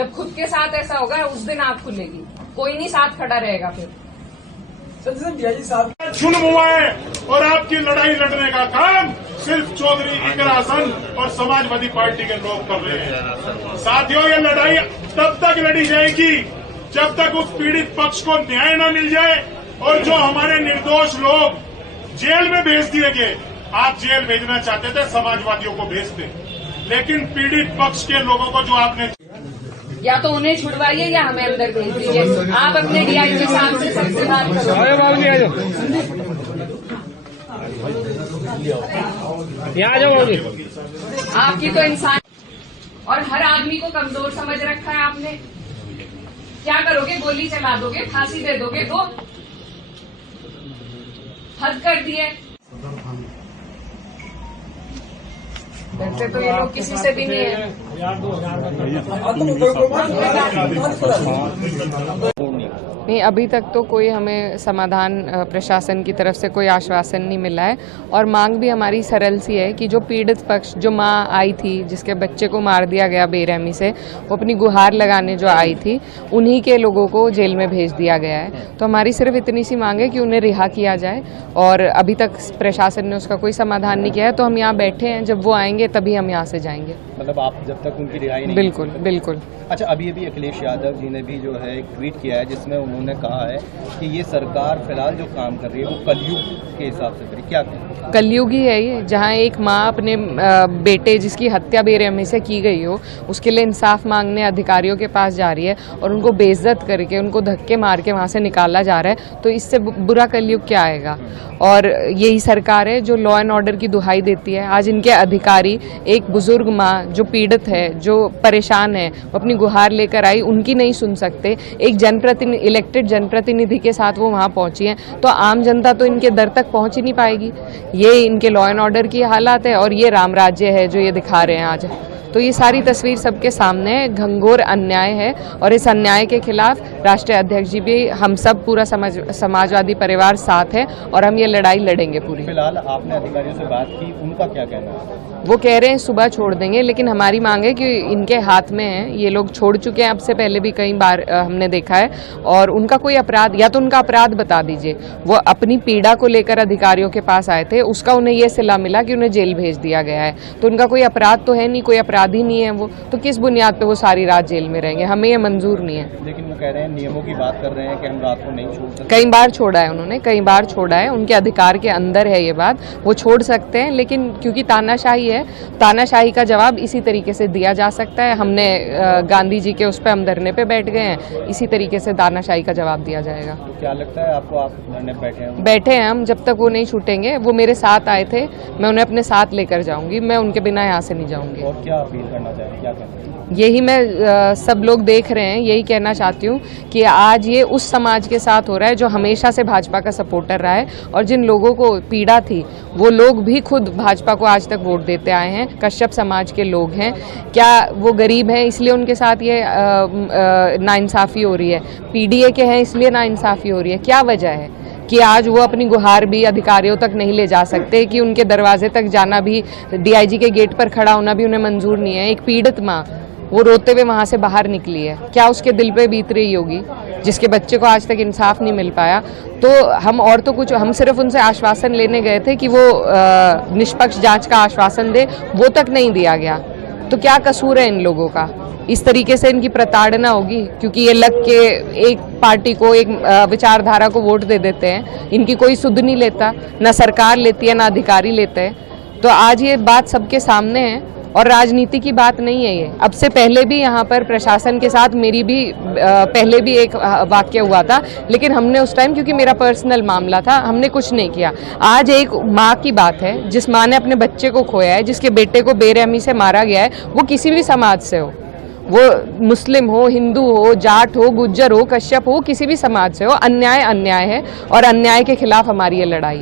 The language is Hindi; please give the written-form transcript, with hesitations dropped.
जब खुद के साथ ऐसा होगा उस दिन आंख खुलेगी, कोई नहीं साथ खड़ा रहेगा फिर। चुन मुआए और आपकी लड़ाई लड़ने का काम सिर्फ चौधरी इकरा हसन और समाजवादी पार्टी के लोग कर रहे हैं। साथियों, ये लड़ाई तब तक लड़ी जाएगी जब तक उस पीड़ित पक्ष को न्याय न मिल जाए और जो हमारे निर्दोष लोग जेल में भेज दिए गए। आप जेल भेजना चाहते थे, समाजवादियों को भेजते, लेकिन पीड़ित पक्ष के लोगों को जो आपने या तो उन्हें छुड़वाइए या हमें अंदर भेज दीजिए। आप अपने डीआईजी साहब से सबसे बात करो। यहाँ आ जाओ। आपकी तो इंसान और हर आदमी को कमजोर समझ रखा है आपने। क्या करोगे? गोली चला दोगे, फांसी दे दोगे? तो हद कर दिए। वैसे तो ये लोग किसी से भी नहीं है। नहीं, अभी तक तो कोई हमें समाधान प्रशासन की तरफ से कोई आश्वासन नहीं मिला है। और मांग भी हमारी सरल सी है कि जो पीड़ित पक्ष, जो माँ आई थी जिसके बच्चे को मार दिया गया बेरहमी से, वो अपनी गुहार लगाने जो आई थी, उन्हीं के लोगों को जेल में भेज दिया गया है। तो हमारी सिर्फ इतनी सी मांग है कि उन्हें रिहा किया जाए, और अभी तक प्रशासन ने उसका कोई समाधान नहीं किया है। तो हम यहाँ बैठे हैं, जब वो आएंगे तभी हम यहाँ से जाएंगे। मतलब आप जब तक उनकी रिहाई नहीं। बिल्कुल बिल्कुल। अच्छा, अभी अखिलेश यादव जी ने भी जो है एक ट्वीट किया है जिसमें उन्होंने कहा है कि ये सरकार फिलहाल जो काम कर रही है वो कलयुग के हिसाब से करी। क्या कहें? कलयुग ही है ये, जहाँ एक माँ अपने बेटे जिसकी हत्या बेरहमी से की गई हो, उसके लिए इंसाफ मांगने अधिकारियों के पास जा रही है और उनको बेइज्जत करके, उनको धक्के मार के वहाँ से निकाला जा रहा है। तो इससे बुरा कलयुग क्या आएगा? और यही सरकार है जो लॉ एंड ऑर्डर की दुहाई देती है। आज इनके अधिकारी, एक बुजुर्ग माँ जो पीड़ित है, जो परेशान है, वो अपनी गुहार लेकर आई, उनकी नहीं सुन सकते। एक जनप्रतिनिधि, इलेक्टेड जनप्रतिनिधि के साथ वो वहाँ पहुंची हैं, तो आम जनता तो इनके दर तक पहुंच ही नहीं पाएगी। ये इनके लॉ एंड ऑर्डर की हालात है और ये राम राज्य है जो ये दिखा रहे हैं आज। तो ये सारी तस्वीर सबके सामने है, घंघोर अन्याय है, और इस अन्याय के खिलाफ राष्ट्रीय अध्यक्ष जी भी, हम सब पूरा समाजवादी परिवार साथ है और हम ये लड़ाई लड़ेंगे पूरी। फिलहाल आपने अधिकारियों से बात की, उनका क्या कहना है? वो कह रहे हैं सुबह छोड़ देंगे, लेकिन हमारी मांग है कि इनके हाथ में है, ये लोग छोड़ चुके हैं अब से पहले भी कई बार हमने देखा है, और उनका कोई अपराध, या तो उनका अपराध बता दीजिए। वो अपनी पीड़ा को लेकर अधिकारियों के पास आए थे, उसका उन्हें ये सिला मिला कि उन्हें जेल भेज दिया गया है। तो उनका कोई अपराध तो है नहीं, कोई अपराधी नहीं है वो, तो किस बुनियाद पे वो सारी रात जेल में रहेंगे? हमें ये मंजूर नहीं है। लेकिन वो कह रहे हैं, नियमों की बात कर रहे हैं कि हम रात को नहीं छोड़ सकते। कई बार छोड़ा है उन्होंने, कई बार छोड़ा है, उनके अधिकार के अंदर है ये बात, वो छोड़ सकते हैं। लेकिन क्योंकि तानाशाही है, तानाशाही का जवाब इसी तरीके से दिया जा सकता है। हमने गांधी जी के उस पर हम धरने पे बैठ गए हैं, इसी तरीके से तानाशाही का जवाब दिया जाएगा। तो क्या लगता है आपको, आप धरने बैठे हैं हम, जब तक वो नहीं छूटेंगे। वो मेरे साथ आए थे, मैं उन्हें अपने साथ लेकर जाऊंगी, मैं उनके बिना यहाँ से नहीं जाऊंगी। और क्या अपील करना चाहेंगे, क्या करना? यही मैं सब लोग देख रहे हैं, यही कहना चाहती हूँ कि आज ये उस समाज के साथ हो रहा है जो हमेशा से भाजपा का सपोर्टर रहा है, और जिन लोगों को पीड़ा थी वो लोग भी खुद भाजपा को आज तक वोट देते आए हैं, कश्यप समाज के लोग हैं। क्या वो गरीब हैं इसलिए उनके साथ ये नाइंसाफ़ी हो रही है? पीडीए के हैं इसलिए नाइंसाफ़ी हो रही है? क्या वजह है कि आज वो अपनी गुहार भी अधिकारियों तक नहीं ले जा सकते, कि उनके दरवाजे तक जाना भी, डीआईजी के गेट पर खड़ा होना भी उन्हें मंजूर नहीं है? एक पीड़ित माँ, वो रोते हुए वहाँ से बाहर निकली है, क्या उसके दिल पे बीत रही होगी, जिसके बच्चे को आज तक इंसाफ नहीं मिल पाया? तो हम और तो कुछ, हम सिर्फ उनसे आश्वासन लेने गए थे कि वो निष्पक्ष जांच का आश्वासन दे, वो तक नहीं दिया गया। तो क्या कसूर है इन लोगों का? इस तरीके से इनकी प्रताड़ना होगी क्योंकि ये लग के एक पार्टी को, एक विचारधारा को वोट दे देते हैं। इनकी कोई सुध नहीं लेता, ना सरकार लेती है, ना अधिकारी लेते हैं। तो आज ये बात सबके सामने है, और राजनीति की बात नहीं है ये। अब से पहले भी यहाँ पर प्रशासन के साथ मेरी भी पहले भी एक वाक्य हुआ था, लेकिन हमने उस टाइम, क्योंकि मेरा पर्सनल मामला था, हमने कुछ नहीं किया। आज एक माँ की बात है, जिस माँ ने अपने बच्चे को खोया है, जिसके बेटे को बेरहमी से मारा गया है, वो किसी भी समाज से हो, वो मुस्लिम हो, हिंदू हो, जाट हो, गुज्जर हो, कश्यप हो, किसी भी समाज से हो, अन्याय अन्याय है, और अन्याय के खिलाफ हमारी ये लड़ाई है।